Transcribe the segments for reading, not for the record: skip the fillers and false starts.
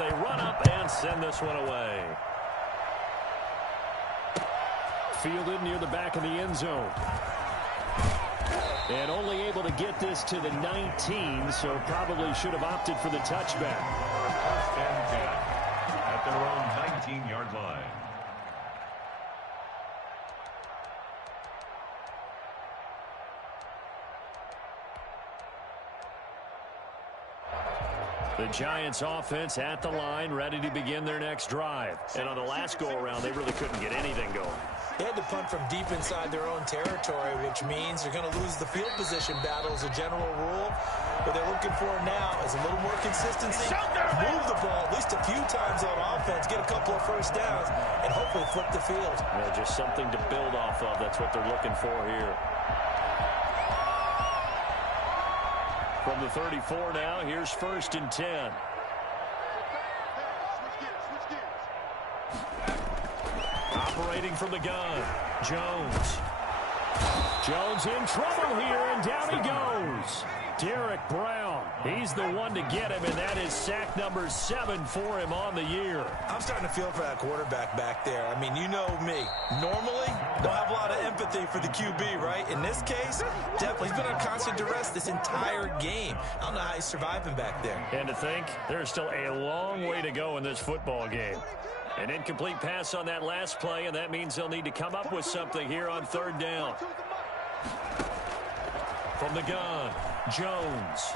they run up and send this one away. Fielded near the back of the end zone. And only able to get this to the 19, so probably should have opted for the touchback. First and 10 at their own 19-yard line. The Giants offense at the line, ready to begin their next drive. And on the last go-around, they really couldn't get anything going. They had to punt from deep inside their own territory, which means they're going to lose the field position battle as a general rule. What they're looking for now is a little more consistency, move the ball at least a few times on offense, get a couple of first downs, and hopefully flip the field. Yeah, just something to build off of. That's what they're looking for here. From the 34 now, here's 1st and 10. Operating from the gun, Jones. Jones in trouble here, and down he goes. Derek Brown, he's the one to get him, and that is sack number 7 for him on the year. I'm starting to feel for that quarterback back there. I mean, you know me. Normally, don't have a lot of empathy for the QB, right? In this case, definitely. He's been on constant duress this entire game. I don't know how he's surviving back there. And to think, there's still a long way to go in this football game. An incomplete pass on that last play, and that means they'll need to come up with something here on 3rd down. From the gun, Jones.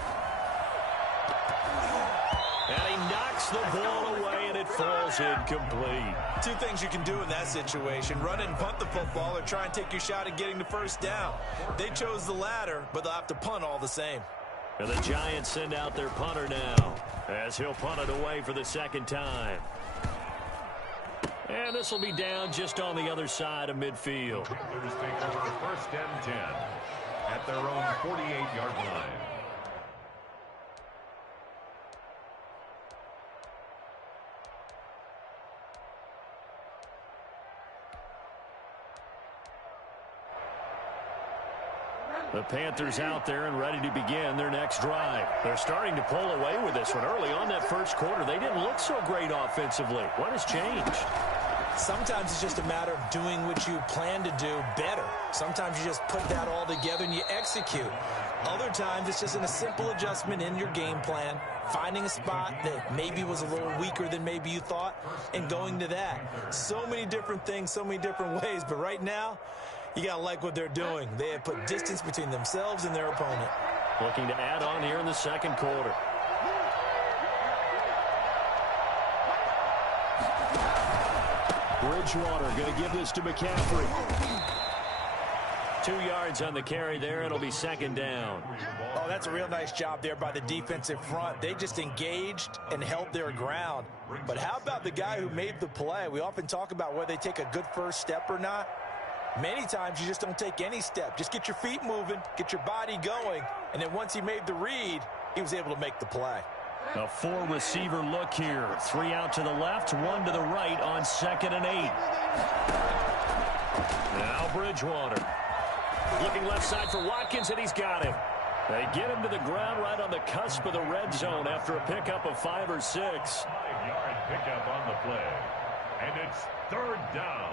And he knocks the ball away, and it falls incomplete. Two things you can do in that situation: run it and punt the football, or try and take your shot at getting the first down. They chose the latter, but they'll have to punt all the same. And the Giants send out their punter now, as he'll punt it away for the 2nd time. And this will be down just on the other side of midfield. Panthers take over 1st and 10 at their own 48-yard line. The Panthers out there and ready to begin their next drive. They're starting to pull away with this one. Early on that first quarter, they didn't look so great offensively. What has changed? Sometimes it's just a matter of doing what you plan to do better. Sometimes you just put that all together and you execute. Other times it's just a simple adjustment in your game plan, finding a spot that maybe was a little weaker than maybe you thought, and going to that. So many different things, so many different ways, but right now, you got to like what they're doing. They have put distance between themselves and their opponent. Looking to add on here in the 2nd quarter. Bridgewater going to give this to McCaffrey. 2 yards on the carry there. It'll be 2nd down. Oh, that's a real nice job there by the defensive front. They just engaged and held their ground. But how about the guy who made the play? We often talk about whether they take a good first step or not. Many times you just don't take any step. Just get your feet moving, get your body going, and then once he made the read, he was able to make the play. A 4-receiver look here. 3 out to the left, 1 to the right on 2nd and 8. Now Bridgewater. Looking left side for Watkins, and he's got him. They get him to the ground right on the cusp of the red zone after a pickup of 5 or 6. 5-yard pickup on the play. And it's 3rd down.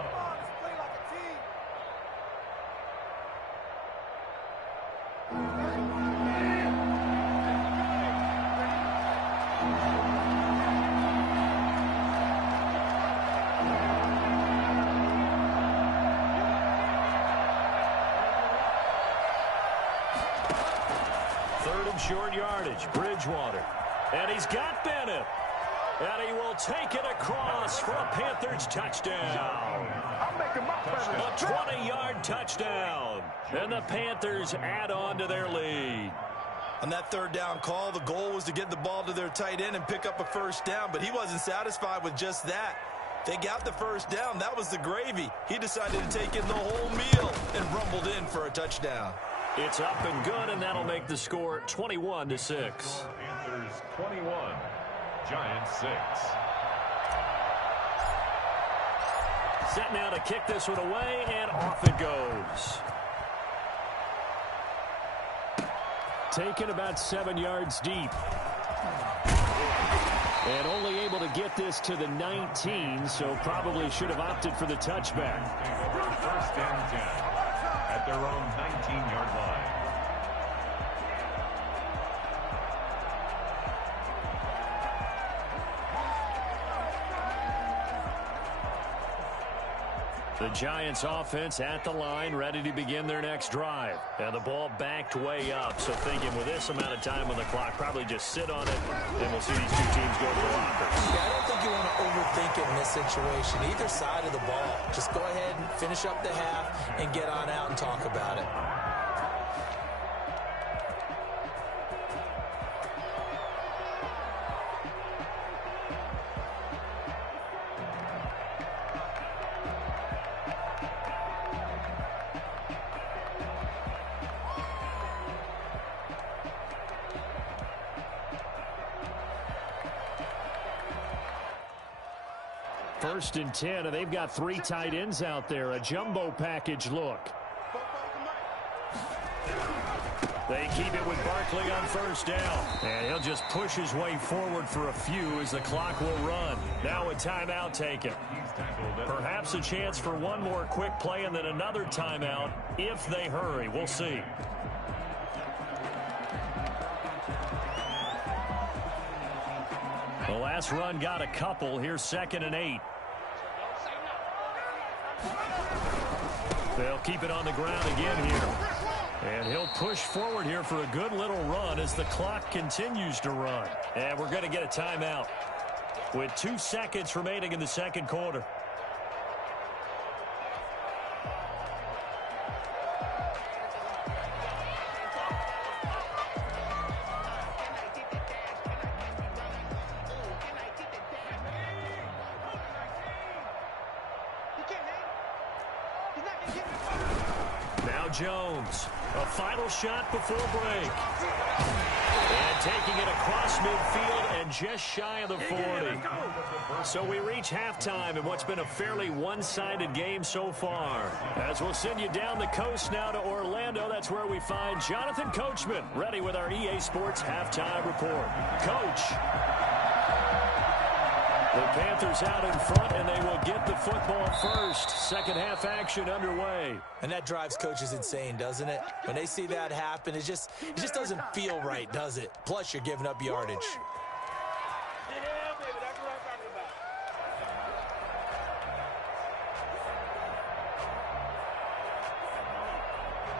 Short yardage, Bridgewater. And he's got Bennett. And he will take it across for a Panthers touchdown. A 20-yard touchdown. And the Panthers add on to their lead. On that 3rd down call, the goal was to get the ball to their tight end and pick up a first down, but he wasn't satisfied with just that. They got the first down. That was the gravy. He decided to take in the whole meal and rumbled in for a touchdown. It's up and good, and that'll make the score 21-6. Panthers 21, Giants 6. Set now to kick this one away, and off it goes. Taken about 7 yards deep. And only able to get this to the 19, so probably should have opted for the touchback. First and 10 at their own 19-yard line. The Giants offense at the line, ready to begin their next drive. And the ball backed way up, so thinking with this amount of time on the clock, probably just sit on it, and we'll see these two teams go for lockers. Yeah, I don't think you want to overthink it in this situation. Either side of the ball. Just go ahead and finish up the half and get on out and talk about it. First and 10, and they've got 3 tight ends out there. A jumbo package look. They keep it with Barkley on first down. And he'll just push his way forward for a few as the clock will run. Now a timeout taken. Perhaps a chance for one more quick play and then another timeout if they hurry. We'll see. The last run got a couple. Here's 2nd and 8. They'll keep it on the ground again here. And he'll push forward here for a good little run as the clock continues to run. And we're going to get a timeout with 2 seconds remaining in the second quarter. Jones, a final shot before break. And taking it across midfield and just shy of the 40. So we reach halftime in what's been a fairly one-sided game so far. As we'll send you down the coast now to Orlando, that's where we find Jonathan Coachman, ready with our EA Sports halftime report. Coach. The Panthers out in front, and they will get the football first. Second half action underway. And that drives coaches insane, doesn't it? When they see that happen, it just doesn't feel right, does it? Plus, you're giving up yardage.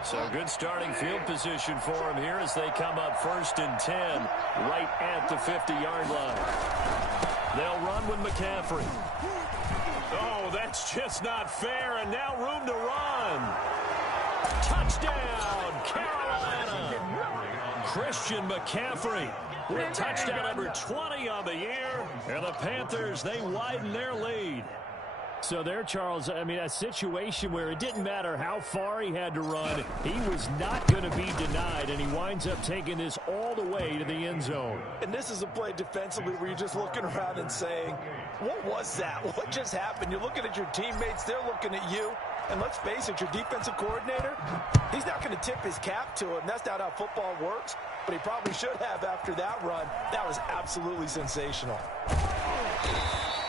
So good starting field position for them here as they come up 1st and 10 right at the 50-yard line. They'll run with McCaffrey. Oh, that's just not fair, and now room to run. Touchdown, Carolina. Christian McCaffrey with touchdown number 20 on the year. And the Panthers, they widen their lead. So there, Charles, I mean, a situation where it didn't matter how far he had to run, he was not going to be denied, and he winds up taking this all the way to the end zone. And this is a play defensively where you're just looking around and saying, what was that? What just happened? You're looking at your teammates, they're looking at you. And let's face it, your defensive coordinator, he's not going to tip his cap to him. That's not how football works, but he probably should have after that run. That was absolutely sensational.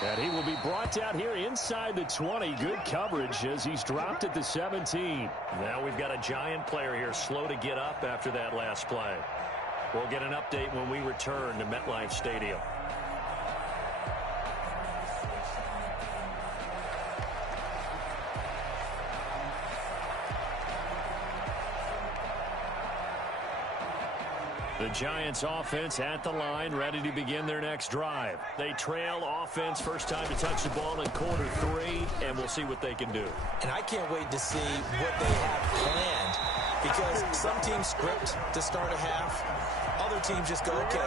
And he will be brought down here inside the 20. Good coverage as he's dropped at the 17. Now we've got a Giant player here slow to get up after that last play. We'll get an update when we return to MetLife Stadium. The Giants offense at the line, ready to begin their next drive. They trail offense, first time to touch the ball in quarter 3, and we'll see what they can do. And I can't wait to see what they have planned, because some teams script to start a half. Other teams just go, okay,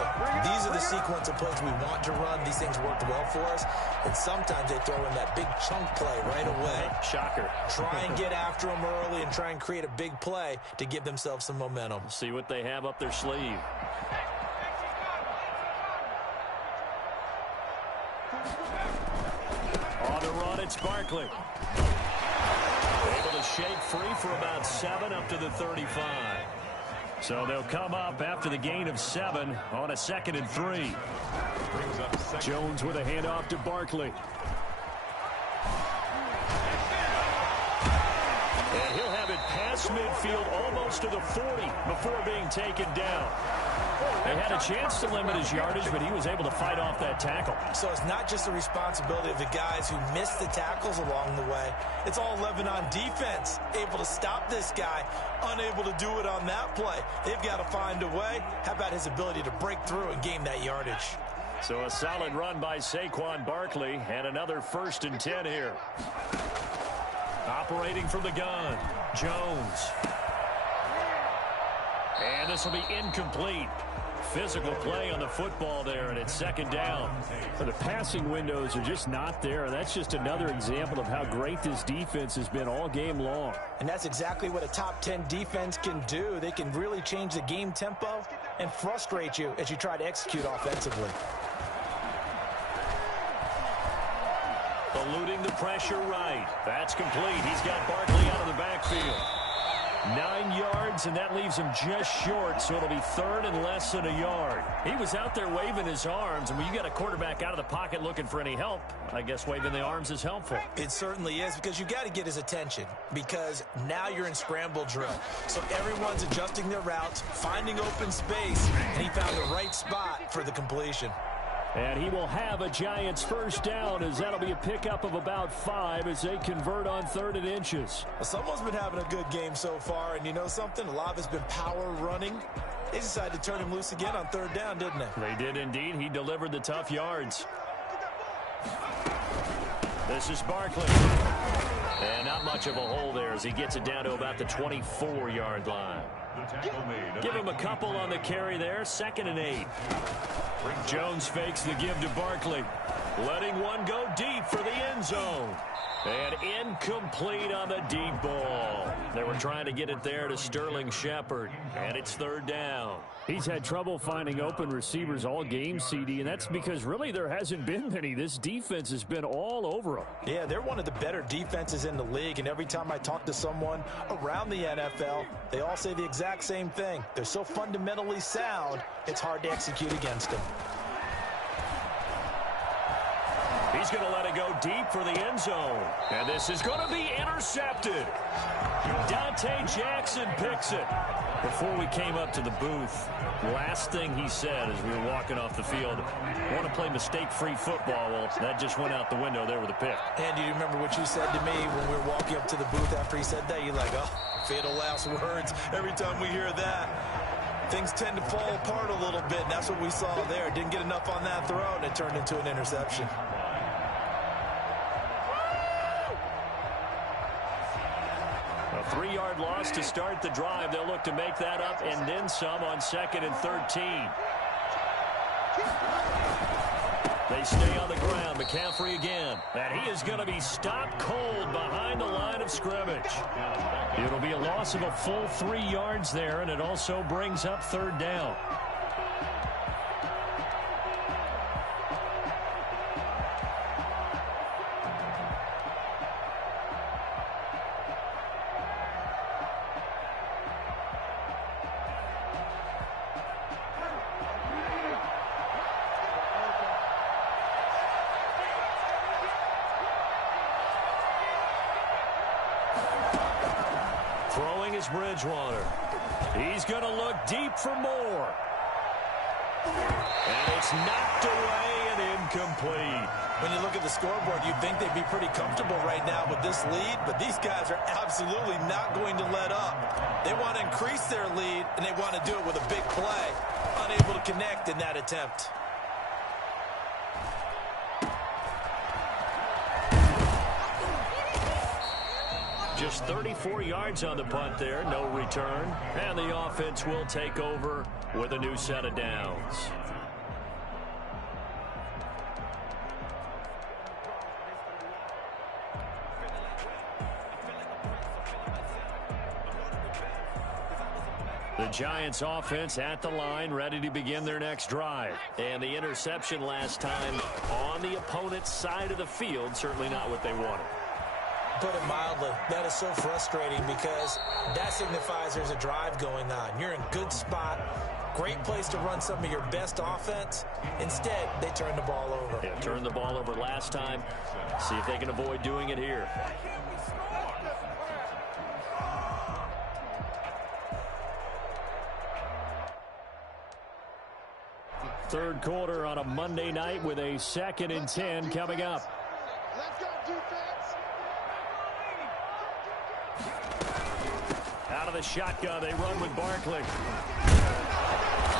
these are the sequence of plays we want to run. These things worked well for us. And sometimes they throw in that big chunk play right away. Shocker. Try and get after them early and try and create a big play to give themselves some momentum. See what they have up their sleeve. On the run, it's Barkley. Able to shake free for about 7 up to the 35. So they'll come up after the gain of 7 on a 2nd and 3. Jones with a handoff to Barkley. And he'll have it past midfield almost to the 40 before being taken down. They had a chance to limit his yardage, but he was able to fight off that tackle. So it's not just the responsibility of the guys who missed the tackles along the way. It's all 11 on defense, able to stop this guy, unable to do it on that play. They've got to find a way. How about his ability to break through and gain that yardage? So a solid run by Saquon Barkley, and another 1st and 10 here. Operating from the gun, Jones. And this will be incomplete. Physical play on the football there, and it's 2nd down. The passing windows are just not there. That's just another example of how great this defense has been all game long. And that's exactly what a top 10 defense can do. They can really change the game tempo and frustrate you as you try to execute offensively. Eluding the pressure right. That's complete. He's got Barkley out of the backfield. 9 yards, and that leaves him just short, so it'll be 3rd and less than a yard. He was out there waving his arms, and when you got a quarterback out of the pocket looking for any help, I guess waving the arms is helpful. It certainly is, because you got to get his attention, because now you're in scramble drill. So everyone's adjusting their routes, finding open space, and he found the right spot for the completion. And he will have a Giants 1st down, as that'll be a pickup of about 5 as they convert on 3rd and inches. Well, someone's been having a good game so far, and you know something? A lot of it's been power running. They decided to turn him loose again on 3rd down, didn't they? They did indeed. He delivered the tough yards. This is Barkley. And not much of a hole there as he gets it down to about the 24-yard line. Give him a couple on the carry there. 2nd and 8. Jones fakes the give to Barkley. Letting one go deep for the end zone. And incomplete on the deep ball. They were trying to get it there to Sterling Shepard. And it's 3rd down. He's had trouble finding open receivers all game, CD, and that's because really there hasn't been many. This defense has been all over him. Yeah, they're one of the better defenses in the league, and every time I talk to someone around the NFL, they all say the exact same thing. They're so fundamentally sound, it's hard to execute against them. He's going to let it go deep for the end zone. And this is going to be intercepted. Dante Jackson picks it. Before we came up to the booth, last thing he said as we were walking off the field, want to play mistake-free football. Well, that just went out the window there with a pick. And do you remember what you said to me when we were walking up to the booth after he said that? You're like, oh, fatal last words. Every time we hear that, things tend to fall apart a little bit, and that's what we saw there. Didn't get enough on that throw, and it turned into an interception. A 3-yard loss to start the drive. They'll look to make that up and then some on 2nd and 13. They stay on the ground. McCaffrey again. And he is going to be stopped cold behind the line of scrimmage. It'll be a loss of a full 3 yards there, and it also brings up 3rd down. Throwing is Bridgewater. He's going to look deep for more. And it's knocked away and incomplete. When you look at the scoreboard, you'd think they'd be pretty comfortable right now with this lead, but these guys are absolutely not going to let up. They want to increase their lead, and they want to do it with a big play. Unable to connect in that attempt. Just 34 yards on the punt there, no return. And the offense will take over with a new set of downs. The Giants offense at the line, ready to begin their next drive. And the interception last time on the opponent's side of the field, certainly not what they wanted. put it mildly. That is so frustrating because that signifies there's a drive going on. You're in good spot. Great place to run some of your best offense. Instead, they turn the ball over. Yeah, turned the ball over last time. See if they can avoid doing it here. Third quarter on a Monday night with a 2nd and 10 coming up. Let's go, defense. Out of the shotgun, they run with Barkley.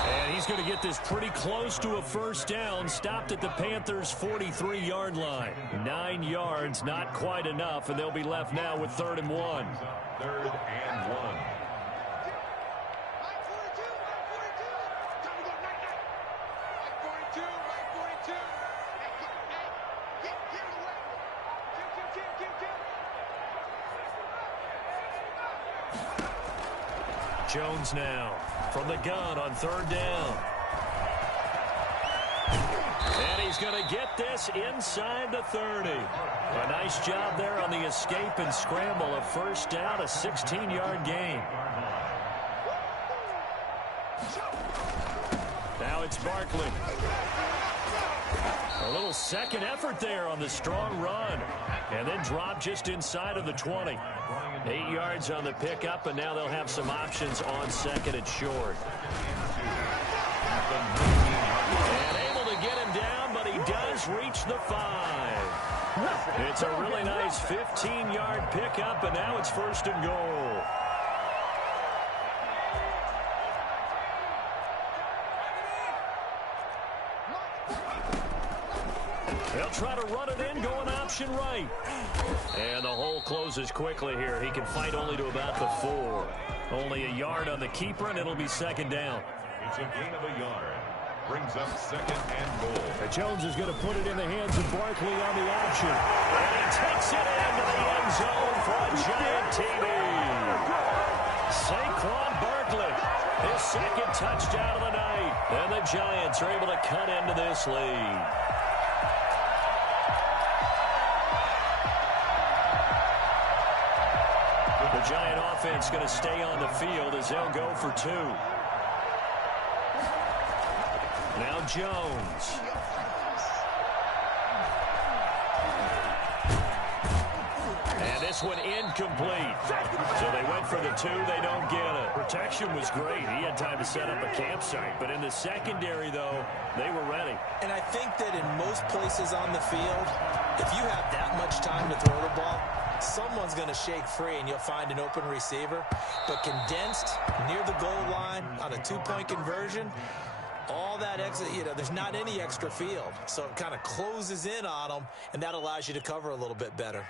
And he's going to get this pretty close to a first down. Stopped at the Panthers' 43-yard line. 9 yards, not quite enough, and they'll be left now with 3rd and 1. 3rd and 1. Jones now from the gun on 3rd down. And he's going to get this inside the 30. A nice job there on the escape and scramble. A first down, a 16-yard gain. Now it's Barkley. A little second effort there on the strong run. And then drop just inside of the 20. 8 yards on the pickup, and now they'll have some options on 2nd and short. And able to get him down, but he does reach the 5. It's a really nice 15-yard pickup, and now it's 1st and goal. They'll try to run it in, going option right. And the hole closes quickly here. He can fight only to about the 4. Only a yard on the keeper, and it'll be 2nd down. It's a gain of a yard. Brings up 2nd and goal. And Jones is going to put it in the hands of Barkley on the option. And he takes it into the end zone for a giant TD. Saquon Barkley, his 2nd touchdown of the night. And the Giants are able to cut into this lead. The Giant offense going to stay on the field as they'll go for 2. Now Jones. And this one incomplete. So they went for the 2. They don't get it. Protection was great. He had time to set up a campsite. But in the secondary, though, they were ready. And I think that in most places on the field, if you have that much time to throw the ball, someone's going to shake free and you'll find an open receiver. But condensed near the goal line on a 2-point conversion, all that exit, there's not any extra field. So it kind of closes in on them, and that allows you to cover a little bit better.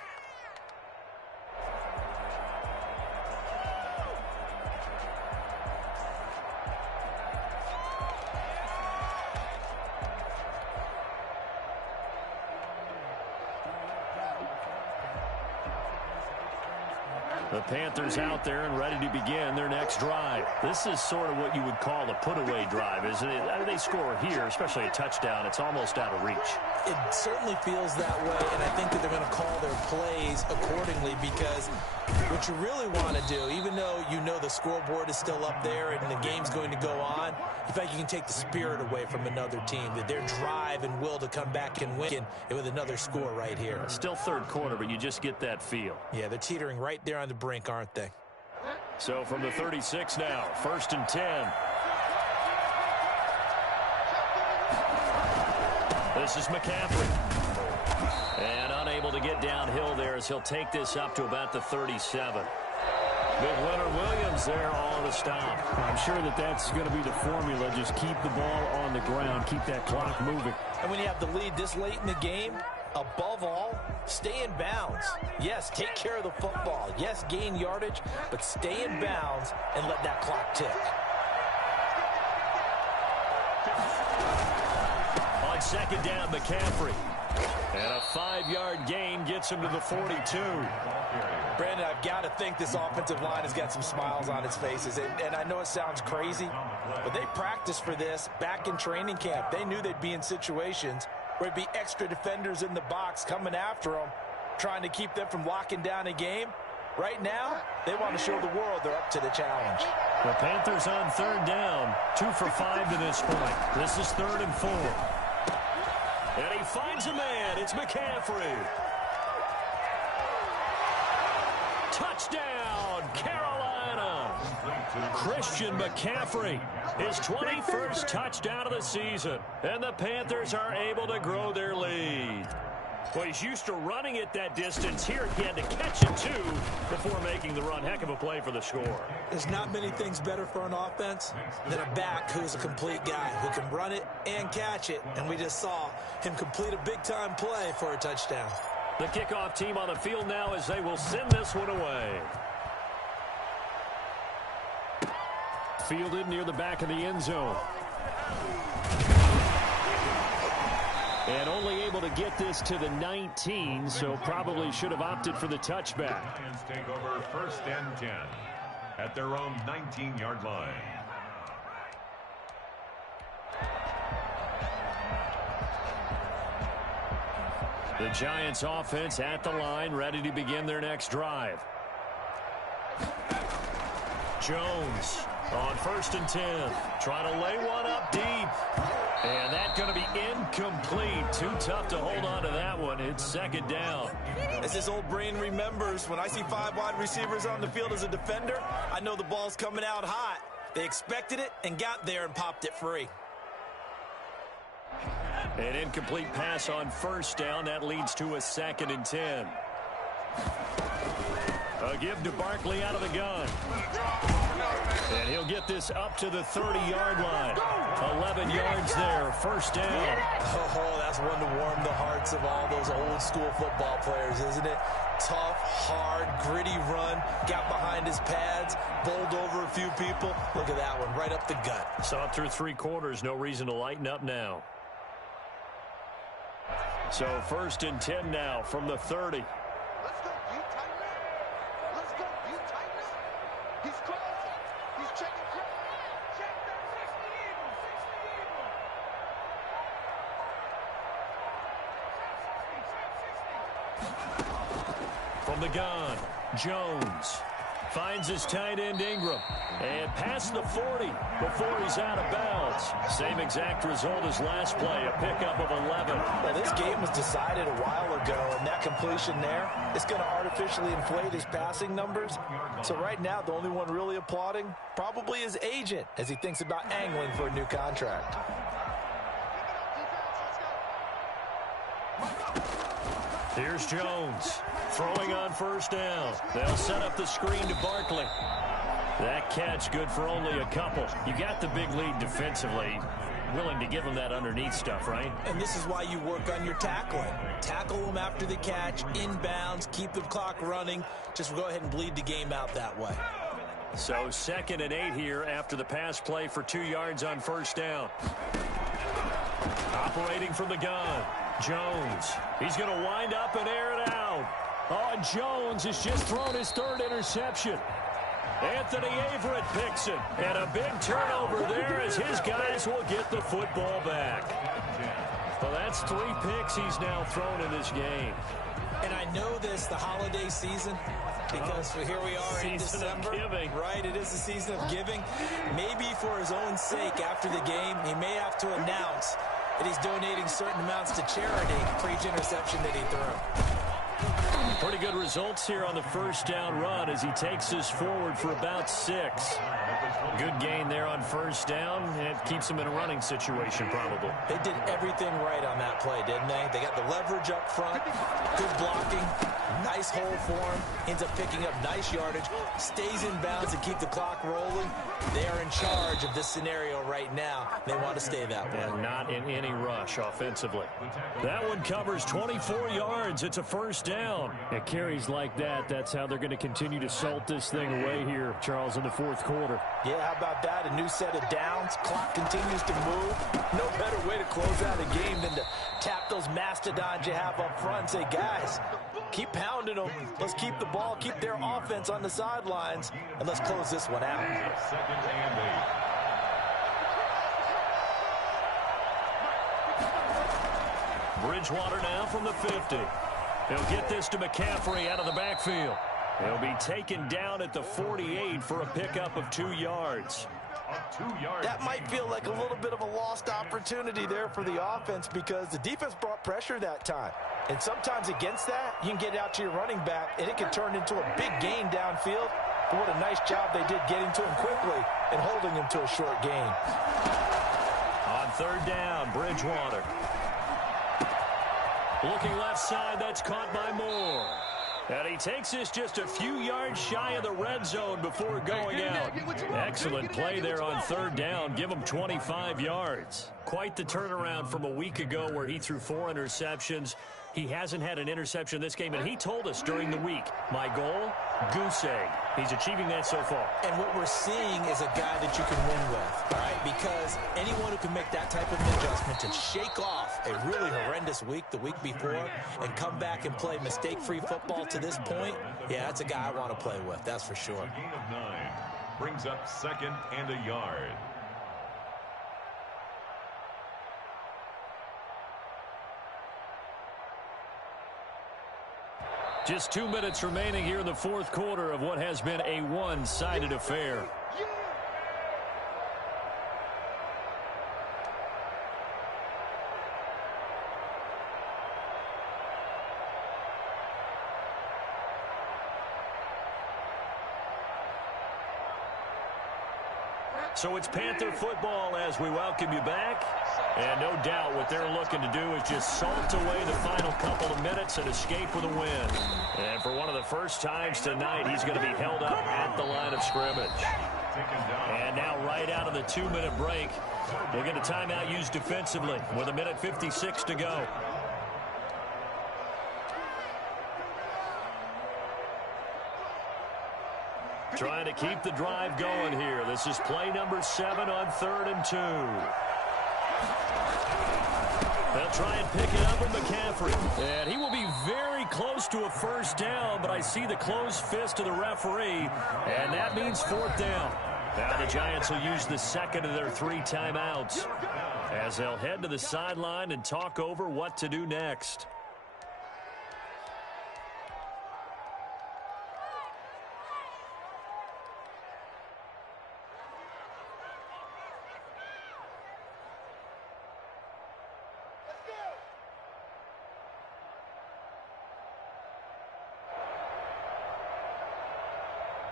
The Panthers out there and ready to begin their next drive. This is sort of what you would call a put-away drive, isn't it? They score here, especially a touchdown. It's almost out of reach. It certainly feels that way, and I think that they're going to call their plays accordingly because what you really want to do, even though you know the scoreboard is still up there and the game's going to go on, in fact, you can take the spirit away from another team, that their drive and will to come back and win with another score right here. Still third quarter, but you just get that feel. Yeah, they're teetering right there on the brink, aren't they? So from the 36 now, 1st and 10. This is McCaffrey. And unable to get downhill there as he'll take this up to about the 37. Good Leonard Williams there all the stop. I'm sure that that's going to be the formula. Just keep the ball on the ground. Keep that clock moving. And when you have the lead this late in the game, above all, stay in bounds. Yes, take care of the football. Yes, gain yardage, but stay in bounds and let that clock tick. On 2nd down, McCaffrey. And a 5-yard gain gets him to the 42. Brandon, I've got to think this offensive line has got some smiles on its faces. And I know it sounds crazy, but they practiced for this back in training camp. They knew they'd be in situations where it'd be extra defenders in the box coming after them. trying to keep them from locking down a game. Right now, they want to show the world they're up to the challenge. The Panthers on third down, 2 for 5 to this point. This is 3rd and 4. And he finds a man. It's McCaffrey. Touchdown, Carolina. Christian McCaffrey, his 21st touchdown of the season. And the Panthers are able to grow their lead. Well, he's used to running it that distance. Here he had to catch it, too, before making the run. Heck of a play for the score. There's not many things better for an offense than a back who's a complete guy who can run it and catch it. And we just saw him complete a big-time play for a touchdown. The kickoff team on the field now as they will send this one away. Fielded near the back of the end zone. And only able to get this to the 19, so probably should have opted for the touchback. Lions take over 1st and 10 at their own 19-yard line. The Giants offense at the line, ready to begin their next drive. Jones on 1st and 10, trying to lay one up deep. And that's going to be incomplete. Too tough to hold on to that one. It's 2nd down. As this old brain remembers, when I see 5 wide receivers on the field as a defender, I know the ball's coming out hot. They expected it and got there and popped it free. An incomplete pass on 1st down. That leads to a 2nd and 10. A give to Barkley out of the gun. And he'll get this up to the 30-yard line. 11 yards there, 1st down. Oh, that's one to warm the hearts of all those old-school football players, isn't it? Tough, hard, gritty run. Got behind his pads, bowled over a few people. Look at that one, right up the gut. Saw it through 3 quarters. No reason to lighten up now. So 1st and 10 now from the 30. Let's go, you tight man. Let's go, you tight man. He's crossing. He's checking cross. Check that 60 From the gun, Jones finds his tight end Ingram. And past the 40 before he's out of bounds. Same exact result as last play, a pickup of 11. Well, this game was decided a while ago, and that completion there is going to artificially inflate his passing numbers. So right now, the only one really applauding probably his agent as he thinks about angling for a new contract. Here's Jones throwing on 1st down. They'll set up the screen to Barkley. That catch good for only a couple. You got the big lead defensively. Willing to give him that underneath stuff, right? And this is why you work on your tackling. Tackle them after the catch, inbounds, keep the clock running. Just go ahead and bleed the game out that way. So 2nd and 8 here after the pass play for 2 yards on 1st down. Operating from the gun, Jones. He's going to wind up and air it out. Oh, Jones has just thrown his 3rd interception. Anthony Averett picks it. And a big turnover there as his guys will get the football back. Well, that's 3 picks he's now thrown in this game. And I know this, the holiday season, because here we are in December. Right, it is the season of giving. Maybe for his own sake after the game, he may have to announce that he's donating certain amounts to charity for each interception that he threw. Pretty good results here on the 1st down run as he takes this forward for about 6. Good gain there on 1st down, and it keeps him in a running situation probably. They did everything right on that play, didn't they? They got the leverage up front, good blocking, nice hole for him, ends up picking up nice yardage, stays in bounds to keep the clock rolling. They are in charge of this scenario right now. They want to stay that way. And not in any rush offensively. That one covers 24 yards. It's a 1st down. At carries like that, that's how they're going to continue to salt this thing away here, Charles, in the 4th quarter. Yeah, how about that? A new set of downs. Clock continues to move. No better way to close out a game than to tap those mastodons you have up front and say, guys, keep pounding them. Let's keep the ball, keep their offense on the sidelines, and let's close this one out. 2nd and 8. Bridgewater now from the 50. He'll get this to McCaffrey out of the backfield. He'll be taken down at the 48 for a pickup of 2 yards. That might feel like a little bit of a lost opportunity there for the offense because the defense brought pressure that time. And sometimes against that, you can get out to your running back, and it can turn into a big gain downfield. But what a nice job they did getting to him quickly and holding him to a short gain. On 3rd down, Bridgewater. Looking left side, that's caught by Moore. And he takes this just a few yards shy of the red zone before going out. Excellent play there on 3rd down. Give him 25 yards. Quite the turnaround from a week ago where he threw 4 interceptions. He hasn't had an interception this game, and he told us during the week, my goal, goose egg. He's achieving that so far. And what we're seeing is a guy that you can win with, all right? Because anyone who can make that type of an adjustment and shake off a really horrendous week the week before and come back and play mistake-free football to this point, yeah, that's a guy I want to play with, that's for sure. A gain of 9 brings up 2nd and a yard. Just 2 minutes remaining here in the 4th quarter of what has been a one-sided affair. So it's Panther football as we welcome you back. And no doubt what they're looking to do is just salt away the final couple of minutes and escape with a win. And for one of the first times tonight, he's going to be held up at the line of scrimmage. And now right out of the 2-minute break, we'll get a timeout used defensively with 1:56 to go. Trying to keep the drive going here. This is play number 7 on 3rd and 2. They'll try and pick it up with McCaffrey. And he will be very close to a first down, but I see the closed fist of the referee, and that means 4th down. Now the Giants will use the 2nd of their 3 timeouts as they'll head to the sideline and talk over what to do next.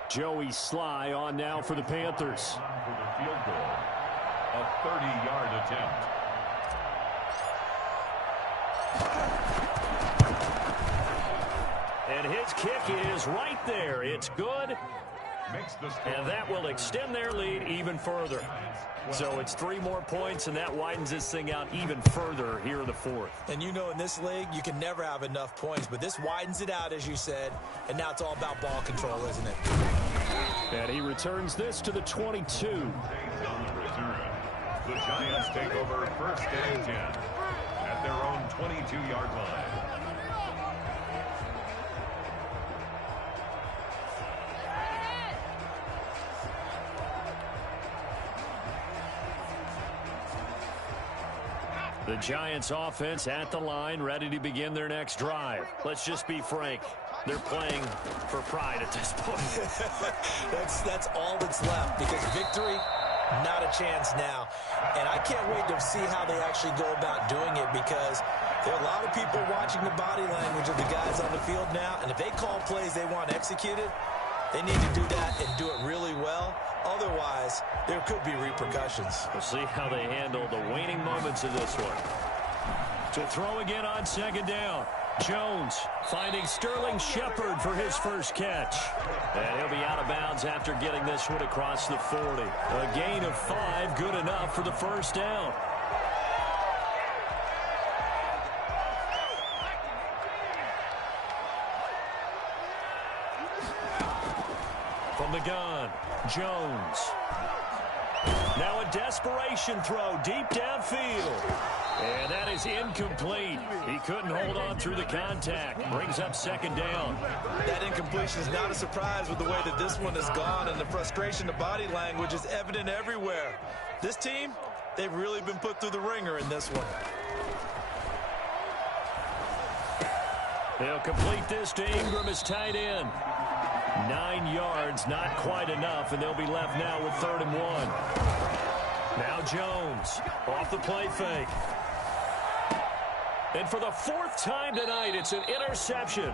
Joey Sly on now for the Panthers. For the field goal, a 30-yard attempt. And his kick is right there. It's good. And that will extend their lead even further. So it's 3 more points, and that widens this thing out even further here in the 4th. And you know in this league, you can never have enough points, but this widens it out, as you said, and now it's all about ball control, isn't it? And he returns this to the 22. The Giants take over 1st and 10 at their own 22-yard line. The Giants offense at the line, ready to begin their next drive. Let's just be frank. They're playing for pride at this point. that's all that's left, because victory, not a chance now. And I can't wait to see how they actually go about doing it, because there are a lot of people watching the body language of the guys on the field now, and if they call plays they want executed, they need to do that and do it really well. Otherwise, there could be repercussions. We'll see how they handle the waning moments of this one. To throw again on 2nd down. Jones finding Sterling Shepard for his first catch. And he'll be out of bounds after getting this one across the 40. A gain of 5, good enough for the first down. From the gun, Jones. Now a desperation throw deep downfield. And that is incomplete. He couldn't hold on through the contact. Brings up 2nd down. That incompletion is not a surprise with the way that this one has gone, and the frustration, the body language is evident everywhere. This team, they've really been put through the ringer in this one. They'll complete this to Ingram as tight end. 9 yards, not quite enough, and they'll be left now with 3rd and 1. Now Jones off the play fake. And for the 4th time tonight, it's an interception.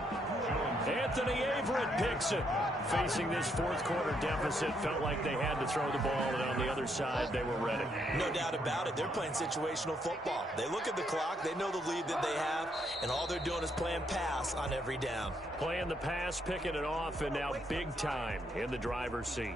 Anthony Averett picks it. Facing this 4th quarter deficit, felt like they had to throw the ball, and on the other side, they were ready. No doubt about it. They're playing situational football. They look at the clock, they know the lead that they have, and all they're doing is playing pass on every down. Playing the pass, picking it off, and now big time in the driver's seat.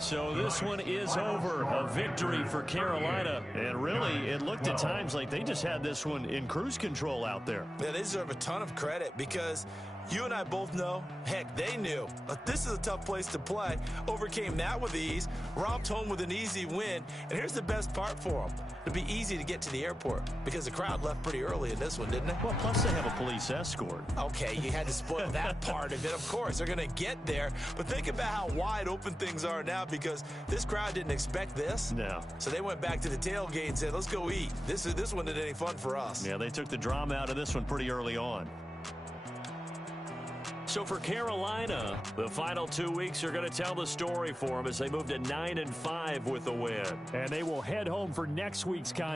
So this one is over. A victory for Carolina. And really, it looked at times like they just had this one in cruise control out there. Yeah, they deserve a ton of credit because you and I both know, heck, they knew. This is a tough place to play. Overcame that with ease. Romped home with an easy win. And here's the best part for them. It'd be easy to get to the airport because the crowd left pretty early in this one, didn't it? Well, plus they have a police escort. Okay, you had to spoil that part of it. Of course, they're going to get there. But think about how wide open things are now because this crowd didn't expect this. No. So they went back to the tailgate and said, let's go eat. This one isn't any fun for us. Yeah, they took the drama out of this one pretty early on. So for Carolina, the final 2 weeks are going to tell the story for them as they move to 9-5 with a win. And they will head home for next week's contest.